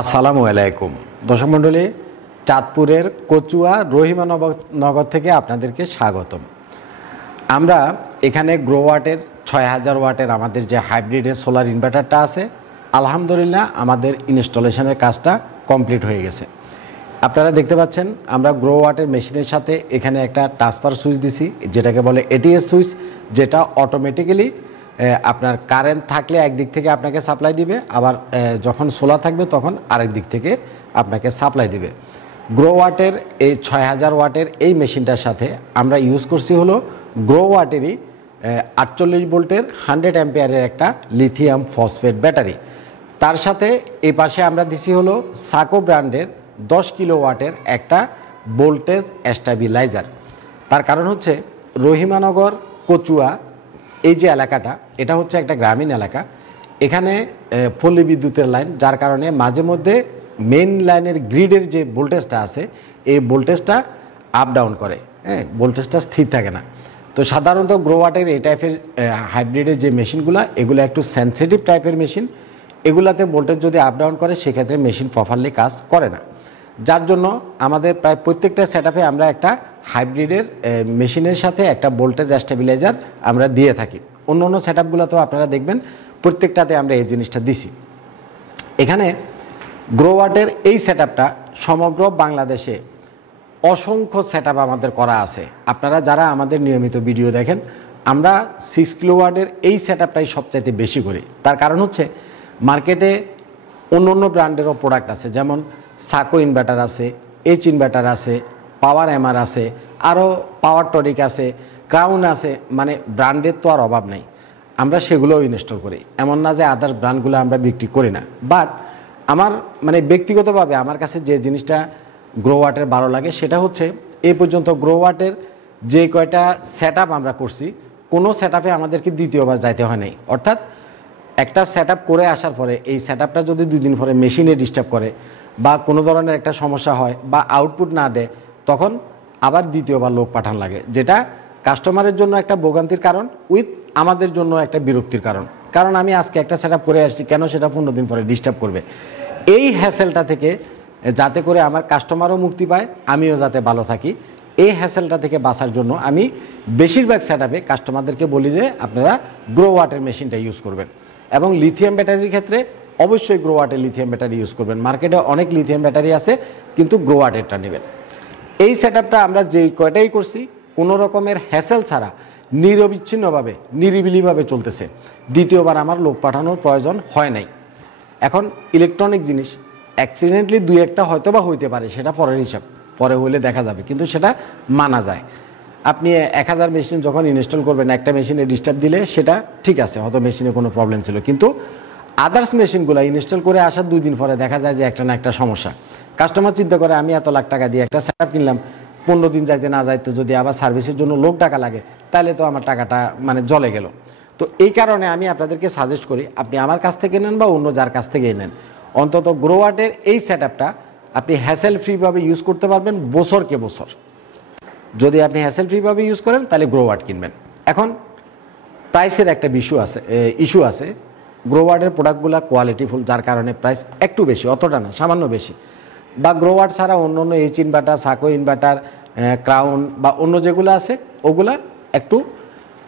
আসসালামু আলাইকুম দর্শক মণ্ডলী, চাঁদপুরের কচুয়া রহিমা নগর থেকে আপনাদেরকে স্বাগতম। আমরা এখানে গ্রো ওয়াটের ৬০০০ ওয়াটের আমাদের যে হাইব্রিডের সোলার ইনভার্টারটা আছে, আলহামদুলিল্লাহ আমাদের ইনস্টলেশনের কাজটা কমপ্লিট হয়ে গেছে। আপনারা দেখতে পাচ্ছেন আমরা গ্রো ওয়াটের মেশিনের সাথে এখানে একটা ট্রান্সফার সুইচ দিছি, যেটাকে বলে এটিএস সুইচ, যেটা অটোমেটিক্যালি আপনার কারেন্ট থাকলে একদিক থেকে আপনাকে সাপ্লাই দিবে, আবার যখন সোলার থাকবে তখন আরেক দিক থেকে আপনাকে সাপ্লাই দিবে। গ্রো ওয়াটের এই ৬০০০ ওয়াটের এই মেশিনটার সাথে আমরা ইউজ করছি হলো গ্রো ওয়াটেরই ৪৮ ভোল্টের 100 অ্যাম্পিয়ারের একটা লিথিয়াম ফসফেট ব্যাটারি। তার সাথে এই পাশে আমরা দিছি হলো সাকো ব্র্যান্ডের 10 কিলো ওয়াটের একটা ভোল্টেজ স্ট্যাবিলাইজার। তার কারণ হচ্ছে রহিমানগর কচুয়া এই যে এলাকাটা, এটা হচ্ছে একটা গ্রামীণ এলাকা। এখানে পল্লী বিদ্যুতের লাইন, যার কারণে মাঝে মধ্যে মেইন লাইনের গ্রিডের যে ভোল্টেজটা আছে এই ভোল্টেজটা আপ ডাউন করে, ভোল্টেজটা স্থির থাকে না। তো সাধারণত গ্রো ওয়াটের এই টাইপের হাইব্রিডের যে মেশিনগুলো, এগুলো একটু সেন্সিটিভ টাইপের মেশিন। এগুলাতে ভোল্টেজ যদি আপ ডাউন করে সেক্ষেত্রে মেশিন প্রপারলি কাজ করে না, যার জন্য আমাদের প্রায় প্রত্যেকটা সেটআপে আমরা একটা হাইব্রিডের মেশিনের সাথে একটা ভোল্টেজ স্টেবিলাইজার আমরা দিয়ে থাকি। অন্য অন্য সেটআপগুলোতেও আপনারা দেখবেন প্রত্যেকটাতে আমরা এই জিনিসটা দিছি। এখানে গ্রো ওয়াটের এই সেটআপটা সমগ্র বাংলাদেশে অসংখ্য সেটআপ আমাদের করা আছে। আপনারা যারা আমাদের নিয়মিত ভিডিও দেখেন, আমরা 6 কিলো ওয়াটের এই সেটআপটাই সবচাইতে বেশি করি। তার কারণ হচ্ছে মার্কেটে অন্য অন্য ব্র্যান্ডেরও প্রোডাক্ট আছে, যেমন সাকো ইনভার্টার আছে, এইচ ইনভার্টার আছে, পাওয়ার এমআর আছে, আরও পাওয়ার টনিক আছে, ক্রাউন আছে, মানে ব্র্যান্ডের তো আর অভাব নেই। আমরা সেগুলোও ইনস্টল করি, এমন না যে আদার্স ব্র্যান্ডগুলো আমরা বিক্রি করি না। বাট আমার মানে ব্যক্তিগতভাবে আমার কাছে যে জিনিসটা গ্রো ওয়াটের ভালো লাগে সেটা হচ্ছে এই পর্যন্ত গ্রো ওয়াটের যে কয়টা সেটআপ আমরা করছি, কোনো সেটআপে আমাদেরকে দ্বিতীয়বার যাইতে হয় নাই। অর্থাৎ একটা সেটআপ করে আসার পরে এই সেটআপটা যদি 2 দিন পরে মেশিনে ডিস্টার্ব করে বা কোনো ধরনের একটা সমস্যা হয় বা আউটপুট না দেয়, তখন আবার দ্বিতীয়বার লোক পাঠান লাগে, যেটা কাস্টমারের জন্য একটা ভোগান্তির কারণ, উইথ আমাদের জন্য একটা বিরক্তির কারণ। কারণ আমি আজকে একটা সেটআপ করে আসছি, কেন সেটা 15 দিন পরে ডিস্টার্ব করবে? এই হ্যাসেলটা থেকে যাতে করে আমার কাস্টমারও মুক্তি পায়, আমিও যাতে ভালো থাকি, এই হ্যাসেলটা থেকে বাঁচার জন্য আমি বেশিরভাগ সেটআপে কাস্টমারদেরকে বলি যে আপনারা গ্রো ওয়াটের মেশিনটা ইউজ করবেন। এবং লিথিয়াম ব্যাটারির ক্ষেত্রে অবশ্যই গ্রো ওয়াটের লিথিয়াম ব্যাটারি ইউজ করবেন। মার্কেটে অনেক লিথিয়াম ব্যাটারি আছে, কিন্তু গ্রো ওয়াটেরটা নেবেন। এই সেটআপটা আমরা যেই কয়টাই করছি কোনো রকমের হ্যাসেল ছাড়া নিরবিচ্ছিন্নভাবে নিরিবিলিভাবে চলতেছে। দ্বিতীয়বার আমার লোক পাঠানোর প্রয়োজন হয় নাই। এখন ইলেকট্রনিক জিনিস অ্যাক্সিডেন্টলি 2-1টা হয়তো বা হইতে পারে, সেটা পরের হিসাব, পরে হইলে দেখা যাবে, কিন্তু সেটা মানা যায়। আপনি 1000 মেশিন যখন ইনস্টল করবেন, একটা মেশিনে ডিস্টার্ব দিলে সেটা ঠিক আছে, হয়তো মেশিনে কোনো প্রবলেম ছিল, কিন্তু আদার্স মেশিনগুলো ইনস্টল করে আসার 2 দিন পরে দেখা যায় যে একটা না একটা সমস্যা। কাস্টমার চিন্তা করে আমি এত লাখ টাকা দিয়ে একটা সেটআপ কিনলাম, 15 দিন যাইতে না যাইতে যদি আবার সার্ভিসের জন্য লোক টাকা লাগে, তাহলে তো আমার টাকাটা মানে জলে গেল। তো এই কারণে আমি আপনাদেরকে সাজেস্ট করি আপনি আমার কাছ থেকে নেন বা অন্য যার কাছ থেকে নেন, অন্তত গ্রো ওয়াটের এই সেটআপটা আপনি হ্যাসেল ফ্রিভাবে ইউজ করতে পারবেন বছরকে বছর। যদি আপনি হ্যাসেল ফ্রিভাবে ইউজ করেন তাহলে গ্রো ওয়াট কিনবেন। এখন প্রাইসের একটা ইস্যু আছে। গ্রো ওয়াটের প্রোডাক্টগুলো কোয়ালিটিফুল, যার কারণে প্রাইস একটু বেশি, অতটা না, সামান্য বেশি। বা গ্রো ওয়াট ছাড়া অন্য অন্য এইচ ইনভার্টার, সাকো ইনভার্টার, ক্রাউন বা অন্য যেগুলো আছে ওগুলা একটু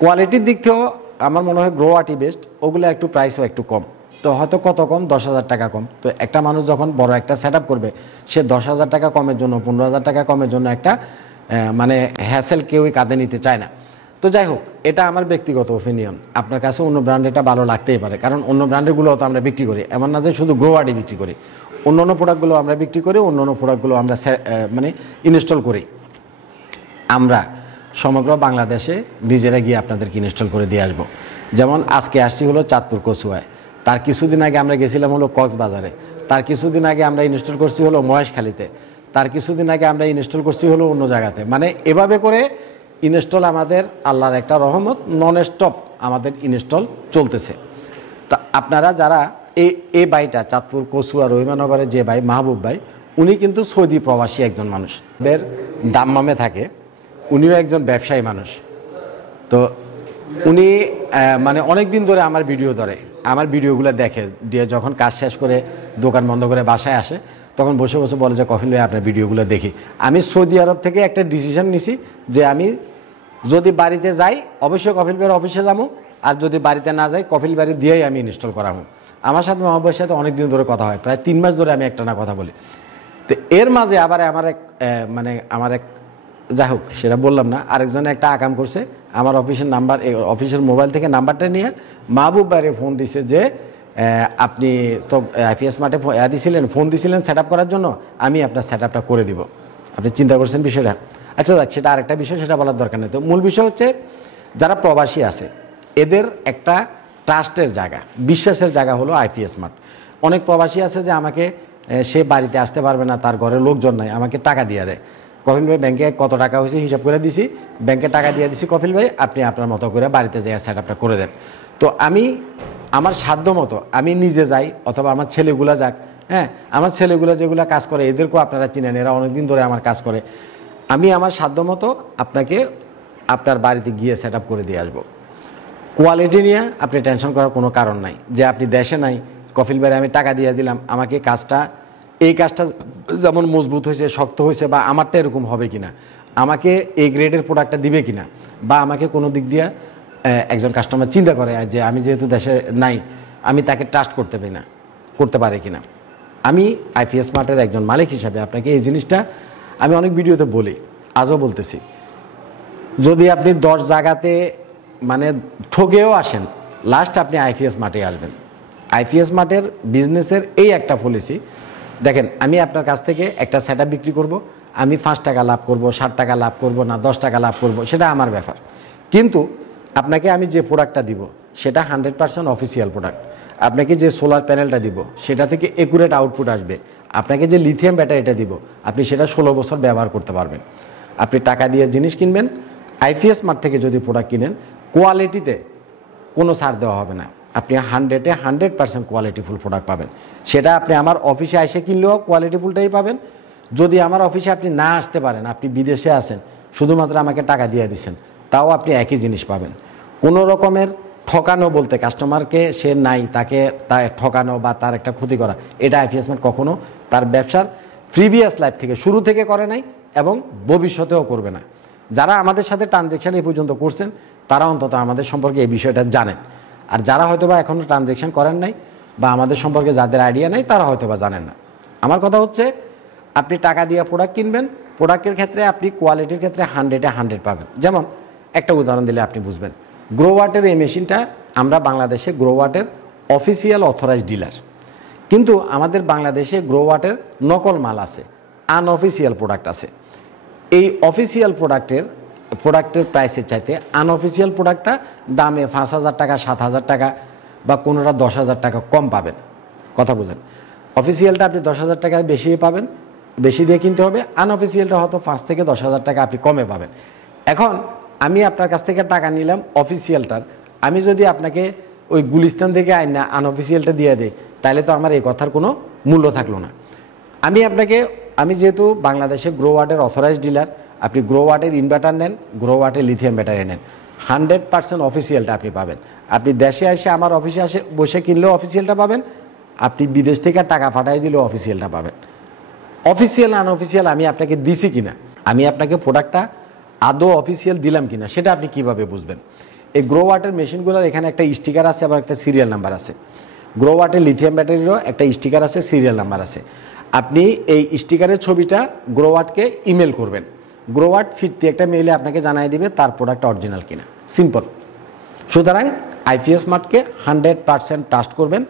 কোয়ালিটির দিক থেকেও আমার মনে হয় গ্রো ওয়াটই বেস্ট। ওগুলো একটু প্রাইসও একটু কম, তো হয়তো কত কম, 10,000 টাকা কম। তো একটা মানুষ যখন বড় একটা সেটআপ করবে, সে 10,000 টাকা কমের জন্য, 15,000 টাকা কমের জন্য একটা মানে হ্যাসেল কেউই কাঁধে নিতে চায় না। তো যাই হোক, এটা আমার ব্যক্তিগত ওপিনিয়ন। আপনার কাছে অন্য ব্র্যান্ডেরটা ভালো লাগতেই পারে, কারণ অন্য ব্র্যান্ডেরগুলোও তো আমরা বিক্রি করি, এমন না যে শুধু গ্রো ওয়াটই বিক্রি করি। অন্য অন্য প্রোডাক্টগুলো আমরা বিক্রি করি, অন্য অন্য প্রোডাক্টগুলো আমরা মানে ইনস্টল করি। আমরা সমগ্র বাংলাদেশে নিজেরা গিয়ে আপনাদেরকে ইনস্টল করে দিয়ে আসবো। যেমন আজকে আসছি হলো চাঁদপুর কচুয়ায়, তার কিছুদিন আগে আমরা গেছিলাম হলো কক্সবাজারে, তার কিছুদিন আগে আমরা ইনস্টল করছি হলো মহেশখালীতে, তার কিছুদিন আগে আমরা ইনস্টল করছি হলো অন্য জায়গাতে। মানে এভাবে করে ইনস্টল আমাদের আল্লাহর একটা রহমত, নন স্টপ আমাদের ইনস্টল চলতেছে। তা আপনারা যারা এই ভাইটা চাঁদপুর কচুয়া রহিমানগরের যে ভাই মাহবুব ভাই, উনি কিন্তু সৌদি প্রবাসী একজন মানুষ, এর দাম্মামে থাকে, উনিও একজন ব্যবসায়ী মানুষ। তো উনি মানে অনেক দিন ধরে আমার ভিডিও ধরে, আমার ভিডিওগুলো দেখে, দিয়ে যখন কাজ শেষ করে দোকান বন্ধ করে বাসায় আসে, তখন বসে বসে বলে যে কফিল ভাই আপনার ভিডিওগুলো দেখি। আমি সৌদি আরব থেকে একটা ডিসিশন নিছি যে আমি যদি বাড়িতে যাই অবশ্যই কফিল ভাইয়ের অফিসে যাবো, আর যদি বাড়িতে না যাই কফিল বাড়ি দিয়েই আমি ইনস্টল করাবো। আমার সাথে মোহাম্মদের সাথে অনেক দিন ধরে কথা হয়, প্রায় 3 মাস ধরে আমি একটা না কথা বলি। তো এর মাঝে আবার আমার এক যাই হোক সেটা বললাম না, আরেকজনে একটা আকাম করছে আমার অফিসের নাম্বার, অফিসের মোবাইল থেকে নাম্বারটা নিয়ে মাহবুব ভাইয়ের ফোন দিছে যে আপনি তো আইপিএস মাঠে দিছিলেন, ফোন দিছিলেন সেট আপ করার জন্য, আমি আপনার সেট আপটা করে দিব, আপনি চিন্তা করছেন বিষয়টা। আচ্ছা যাক, সেটা আরেকটা বিষয়, সেটা বলার দরকার নেই। তো মূল বিষয় হচ্ছে যারা প্রবাসী আছে এদের একটা ট্রাস্টের জায়গা, বিশ্বাসের জায়গা হলো আইপিএস মাঠ। অনেক প্রবাসী আছে যে আমাকে সে বাড়িতে আসতে পারবে না, তার ঘরে লোকজন নাই, আমাকে টাকা দিয়ে দেয়, কফিল ভাই ব্যাংকে কত টাকা হয়েছে হিসাব করে দিছি, ব্যাংকে টাকা দিয়ে দিছি, কফিল ভাই আপনি আপনার মতো করে বাড়িতে যাই সেট আপটা করে দেন। তো আমি আমার সাধ্য মতো আমি নিজে যাই অথবা আমার ছেলেগুলা যাক, হ্যাঁ আমার ছেলেগুলো যেগুলো কাজ করে এদেরকেও আপনারা চিনেন, এরা অনেকদিন ধরে আমার কাজ করে, আমি আমার সাধ্য মতো আপনাকে আপনার বাড়িতে গিয়ে সেট আপ করে দিয়ে আসবো। কোয়ালিটি নিয়ে আপনি টেনশন করার কোনো কারণ নাই যে আপনি দেশে নাই, কফিল ভাই আমি টাকা দিয়ে দিলাম, আমাকে এই কাজটা যেমন মজবুত হয়েছে, শক্ত হয়েছে, বা আমারটা এরকম হবে কিনা, আমাকে এই গ্রেডের প্রোডাক্টটা দিবে কিনা, বা আমাকে কোনো দিক দিয়ে একজন কাস্টমার চিন্তা করে যে আমি যেহেতু দেশে নাই আমি তাকে ট্রাস্ট করতে পারে কিনা। আমি আইপিএস মার্টের একজন মালিক হিসাবে আপনাকে এই জিনিসটা আমি অনেক ভিডিওতে বলি, আজও বলতেছি, যদি আপনি 10 জায়গাতে মানে ঠকেও আসেন, লাস্ট আপনি আইপিএস মার্টে আসবেন। আইপিএস মার্টের বিজনেসের এই একটা পলিসি, দেখেন আমি আপনার কাছ থেকে একটা সেট আপ বিক্রি করব, আমি 5 টাকা লাভ করব, 60 টাকা লাভ করব না 10 টাকা লাভ করব, সেটা আমার ব্যাপার, কিন্তু আপনাকে আমি যে প্রোডাক্টটা দিব সেটা 100% অফিসিয়াল প্রোডাক্ট। আপনাকে যে সোলার প্যানেলটা দিব সেটা থেকে একুরেট আউটপুট আসবে, আপনাকে যে লিথিয়াম ব্যাটারিটা দিব আপনি সেটা 16 বছর ব্যবহার করতে পারবেন। আপনি টাকা দিয়ে জিনিস কিনবেন, আইপিএস মার্ট থেকে যদি প্রোডাক্ট কিনেন কোয়ালিটিতে কোনো ছাড় দেওয়া হবে না, আপনি 100% কোয়ালিটিফুল প্রোডাক্ট পাবেন। সেটা আপনি আমার অফিসে এসে কিনলেও কোয়ালিটিফুলটাই পাবেন, যদি আমার অফিসে আপনি না আসতে পারেন, আপনি বিদেশে আছেন, শুধুমাত্র আমাকে টাকা দিয়ে দিচ্ছেন, তাও আপনি একই জিনিস পাবেন। কোনো রকমের ঠকানো বলতে কাস্টমারকে সে নাই, তাকে ঠকানো বা তার একটা ক্ষতি করা, এটা আইপিএস মার্ট কখনো তার ব্যবসার প্রিভিয়াস লাইফ থেকে শুরু থেকে করে নাই এবং ভবিষ্যতেও করবে না। যারা আমাদের সাথে ট্রানজ্যাকশান এই পর্যন্ত করছেন তারা অন্তত আমাদের সম্পর্কে এই বিষয়টা জানেন, আর যারা হয়তো বা এখনও ট্রানজ্যাকশান করেন নাই বা আমাদের সম্পর্কে যাদের আইডিয়া নেই তারা হয়তো বা জানেন না। আমার কথা হচ্ছে আপনি টাকা দিয়ে প্রোডাক্ট কিনবেন, প্রোডাক্টের ক্ষেত্রে আপনি কোয়ালিটির ক্ষেত্রে 100-এ 100 পাবেন। যেমন একটা উদাহরণ দিলে আপনি বুঝবেন, গ্রোওয়াটের এই মেশিনটা আমরা বাংলাদেশে গ্রোওয়াটের অফিসিয়াল অথরাইজ ডিলার, কিন্তু আমাদের বাংলাদেশে গ্রোওয়াটের নকল মাল আছে, আনঅফিসিয়াল প্রোডাক্ট আছে। এই অফিসিয়াল প্রোডাক্টের প্রাইসের চাইতে আনঅফিসিয়াল প্রোডাক্টটা দামে 5,000 টাকা, 7,000 টাকা বা কোনোটা 10,000 টাকা কম পাবেন। কথা বুঝেন, অফিসিয়ালটা আপনি 10,000 টাকা বেশি পাবেন, বেশি দিয়ে কিনতে হবে, আনঅফিসিয়ালটা হয়তো 5 থেকে 10,000 টাকা আপনি কমে পাবেন। এখন আমি আপনার কাছ থেকে টাকা নিলাম অফিসিয়ালটার, আমি যদি আপনাকে ওই গুলিস্তান থেকে আইনা আনঅফিসিয়ালটা দিয়ে দিই তাহলে তো আমার এই কথার কোনো মূল্য থাকলো না। আমি যেহেতু বাংলাদেশে গ্রোওয়াটের অথরাইজ ডিলার, আপনি গ্রোওয়াটের ইনভার্টার নেন, গ্রোওয়াটের লিথিয়াম ব্যাটারি নেন, 100% অফিসিয়ালটা আপনি পাবেন। আপনি দেশে এসে আমার অফিসে বসে কিনলেও অফিসিয়ালটা পাবেন, আপনি বিদেশ থেকে টাকা পাঠিয়ে দিলেও অফিসিয়ালটা পাবেন। অফিসিয়াল আনঅফিসিয়াল আমি আপনাকে দিছি কিনা, আমি আপনাকে প্রোডাক্টটা আদৌ অফিসিয়াল দিলাম কিনা সেটা আপনি কিভাবে বুঝবেন? এই গ্রোওয়াটের মেশিনগুলোর এখানে একটা স্টিকার আছে, আবার একটা সিরিয়াল নাম্বার আছে। গ্রোওয়াটের লিথিয়াম ব্যাটারিরও একটা স্টিকার আছে, সিরিয়াল নাম্বার আছে। আপনি এই স্টিকারের ছবিটা গ্রোওয়াটকে ইমেল করবেন, গ্রোওয়াট ফিরতি একটা মেইলে আপনাকে জানিয়ে দিবে তার প্রোডাক্টটা অরিজিনাল কিনা, সিম্পল। সুতরাং আইপিএস মার্টকে 100% ট্রাস্ট করবেন।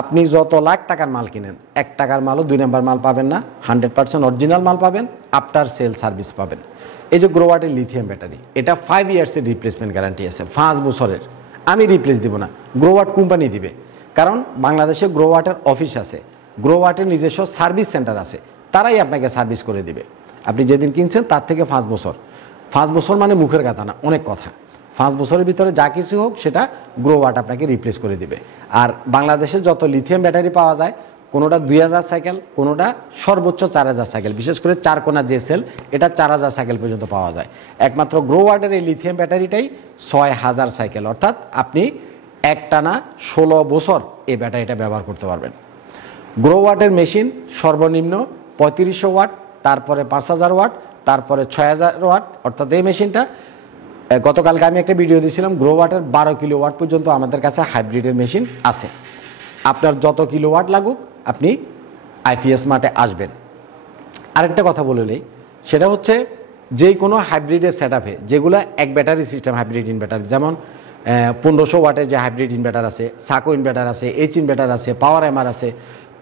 আপনি যত লাখ টাকার মাল কিনেন, 1 টাকার মালও 2 নম্বর মাল পাবেন না, 100% অরিজিনাল মাল পাবেন, আফটার সেল সার্ভিস পাবেন। এই যে গ্রোওয়াটের লিথিয়াম ব্যাটারি, এটা 5 ইয়ার্সের রিপ্লেসমেন্ট গ্যারান্টি আছে, 5 বছরের। আমি রিপ্লেস দিব না, গ্রোওয়াট কোম্পানি দিবে, কারণ বাংলাদেশে গ্রোওয়াটের অফিস আছে, গ্রোওয়াটের নিজস্ব সার্ভিস সেন্টার আছে, তারাই আপনাকে সার্ভিস করে দিবে। আপনি যেদিন কিনছেন তার থেকে 5 বছর, 5 বছর মানে মুখের কথা না, অনেক কথা। 5 বছরের ভিতরে যা কিছু হোক সেটা গ্রোওয়াট আপনাকে রিপ্লেস করে দিবে। আর বাংলাদেশে যত লিথিয়াম ব্যাটারি পাওয়া যায়, কোনোটা 2000 সাইকেল, কোনোটা সর্বোচ্চ 4000 সাইকেল, বিশেষ করে 4 কোনা যে সেল, এটা 4000 সাইকেল পর্যন্ত পাওয়া যায়। একমাত্র গ্রোওয়াটের এই লিথিয়াম ব্যাটারিটাই 6000 সাইকেল, অর্থাৎ আপনি একটানা 16 বছর এই ব্যাটারিটা ব্যবহার করতে পারবেন। গ্রো ওয়াটের মেশিন সর্বনিম্ন 3500 ওয়াট, তারপরে 5000 ওয়াট, তারপরে 6000 ওয়াট। অর্থাৎ এই মেশিনটা গতকালকে আমি একটা ভিডিও দিয়েছিলাম, গ্রো ওয়াটের 12 কিলো ওয়াট পর্যন্ত আমাদের কাছে হাইব্রিডের মেশিন আছে। আপনার যত কিলো ওয়াট লাগুক আপনি আইপিএস মার্টে আসবেন। আরেকটা কথা বলে নেই, সেটা হচ্ছে যে কোনো হাইব্রিডের সেট আপে যেগুলো এক ব্যাটারি সিস্টেম হাইব্রিড ইনভার্টার, যেমন 1500 ওয়াটের যে হাইব্রিড ইনভার্টার আছে, সাকো ইনভার্টার আছে, এইচ ইনভার্টার আছে, পাওয়ার এমআর আছে,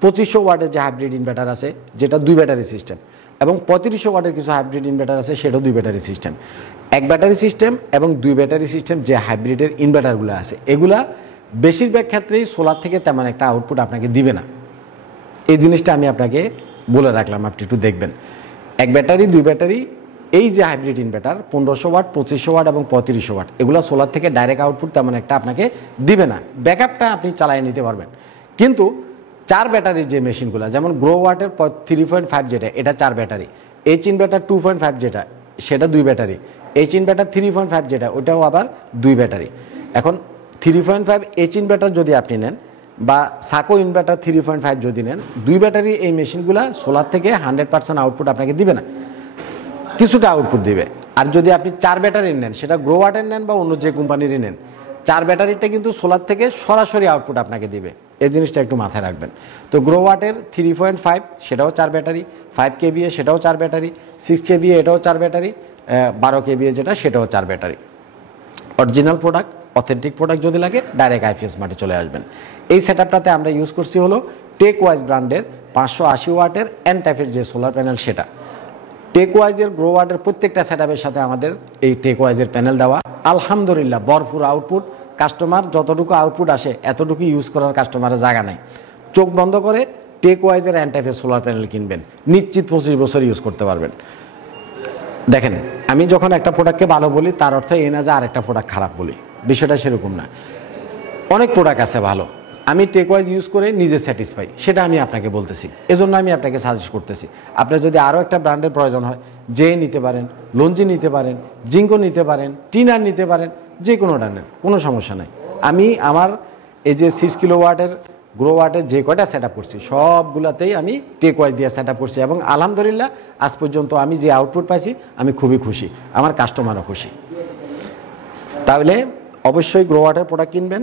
2500 ওয়াটের যে হাইব্রিড ইনভার্টার আছে যেটা 2 ব্যাটারি সিস্টেম, এবং 3500 ওয়াটের কিছু হাইব্রিড ইনভার্টার আছে সেটাও 2 ব্যাটারি সিস্টেম। এক ব্যাটারি সিস্টেম এবং 2 ব্যাটারি সিস্টেম যে হাইব্রিডের ইনভার্টারগুলো আছে এগুলা বেশিরভাগ ক্ষেত্রেই সোলার থেকে তেমন একটা আউটপুট আপনাকে দিবে না। এই জিনিসটা আমি আপনাকে বলে রাখলাম, আপনি একটু দেখবেন। এক ব্যাটারি 2 ব্যাটারি এই যে হাইব্রিড ইনভার্টার 1500 ওয়াট, 2500 ওয়াট এবং 3500 ওয়াট এগুলো সোলার থেকে ডাইরেক্ট আউটপুট তেমন একটা আপনাকে দিবে না। ব্যাকআপটা আপনি চালিয়ে নিতে পারবেন। কিন্তু 4 ব্যাটারির যে মেশিনগুলো, যেমন গ্রো ওয়াটের 3.5 যেটা, এটা 4 ব্যাটারি, এইচ ইনভার্টার 2.5 যেটা সেটা 2 ব্যাটারি, এইচ ইনভার্টার 3.5 যেটা ওটাও আবার 2 ব্যাটারি। এখন 3.5 এইচ ইনভার্টার যদি আপনি নেন বা সাকো ইনভার্টার 3.5 যদি নেন, 2 ব্যাটারি এই মেশিনগুলো সোলার থেকে 100% আউটপুট আপনাকে দিবে না, কিছুটা আউটপুট দিবে। আর যদি আপনি 4 ব্যাটারির নেন, সেটা গ্রো ওয়াটের নেন বা অন্য যে কোম্পানিরই নেন, 4 ব্যাটারিটা কিন্তু সোলার থেকে সরাসরি আউটপুট আপনাকে দিবে। এই জিনিসটা একটু মাথায় রাখবেন। তো গ্রো ওয়াটের 3.5 সেটাও 4 ব্যাটারি, 5 কেভিএ সেটাও 4 ব্যাটারি, 6 কেভিএ এটাও 4 ব্যাটারি, 12 কেভিএ যেটা সেটাও 4 battery. Original product, authentic product যদি লাগে ডাইরেক্ট আইপিএস মার্টে চলে আসবেন। এই সেটআপটাতে আমরা ইউজ করছি হলো টেকওয়াইজ ব্র্যান্ডের 580 ওয়াটের এন টাইপের যে সোলার প্যানেল, সেটা টেকওয়াইজের গ্রো ওয়াটের প্রত্যেকটা সেটআপের সাথে আমাদের এই টেকওয়াইজের প্যানেল দেওয়া। আলহামদুলিল্লাহ ভরপুর আউটপুট। কাস্টমার যতটুকু আউটপুট আসে এতটুকু ইউজ করার কাস্টমারের জায়গা নাই। চোখ বন্ধ করে টেকওয়াইজের এন টাইপের সোলার প্যানেল কিনবেন, নিশ্চিত 25 বছর ইউজ করতে পারবেন। দেখেন, আমি যখন একটা প্রোডাক্টকে ভালো বলি তার অর্থ এই না যে আরেকটা প্রোডাক্ট খারাপ বলি, বিষয়টা সেরকম না। অনেক প্রোডাক্ট আছে ভালো, আমি টেকওয়াইজ ইউজ করে নিজে স্যাটিসফাই, সেটা আমি আপনাকে বলতেছি, এজন্য আমি আপনাকে সাজেস্ট করতেছি। আপনার যদি আরও একটা ব্র্যান্ডের প্রয়োজন হয়, জে নিতে পারেন, লঞ্জি নিতে পারেন, জিঙ্কো নিতে পারেন, টিনার নিতে পারেন, যে কোনো ব্র্যান্ডের, কোনো সমস্যা নাই। আমি আমার এই যে 6 কিলো ওয়াটের গ্রো ওয়াটের যে কয়টা সেট আপ করছি সবগুলোতেই আমি টেকওয়াইজ দিয়ে সেট আপ করছি, এবং আলহামদুলিল্লাহ আজ পর্যন্ত আমি যে আউটপুট পাইছি আমি খুবই খুশি, আমার কাস্টমারও খুশি। তাহলে অবশ্যই গ্রো ওয়াটের প্রোডাক্ট কিনবেন,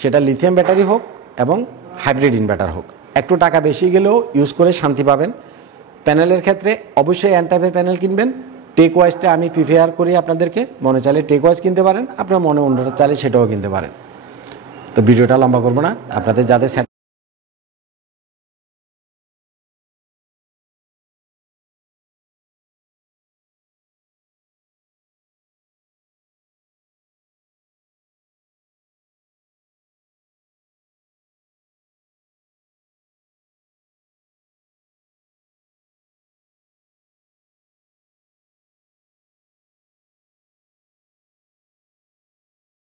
সেটা লিথিয়াম ব্যাটারি হোক এবং হাইব্রিড ইনভার্টার হোক। একটু টাকা বেশি গেলেও ইউজ করে শান্তি পাবেন। প্যানেলের ক্ষেত্রে অবশ্যই এন টাইপের প্যানেল কিনবেন। টেকওয়াইজটা আমি প্রিফেয়ার করি আপনাদেরকে, মনে চাইলে টেকওয়াইজ কিনতে পারেন, আপনার মনে অন্যটা চাইলে সেটাও কিনতে পারেন। তো ভিডিওটা লম্বা করবো না, আপনাদের যাদের সেট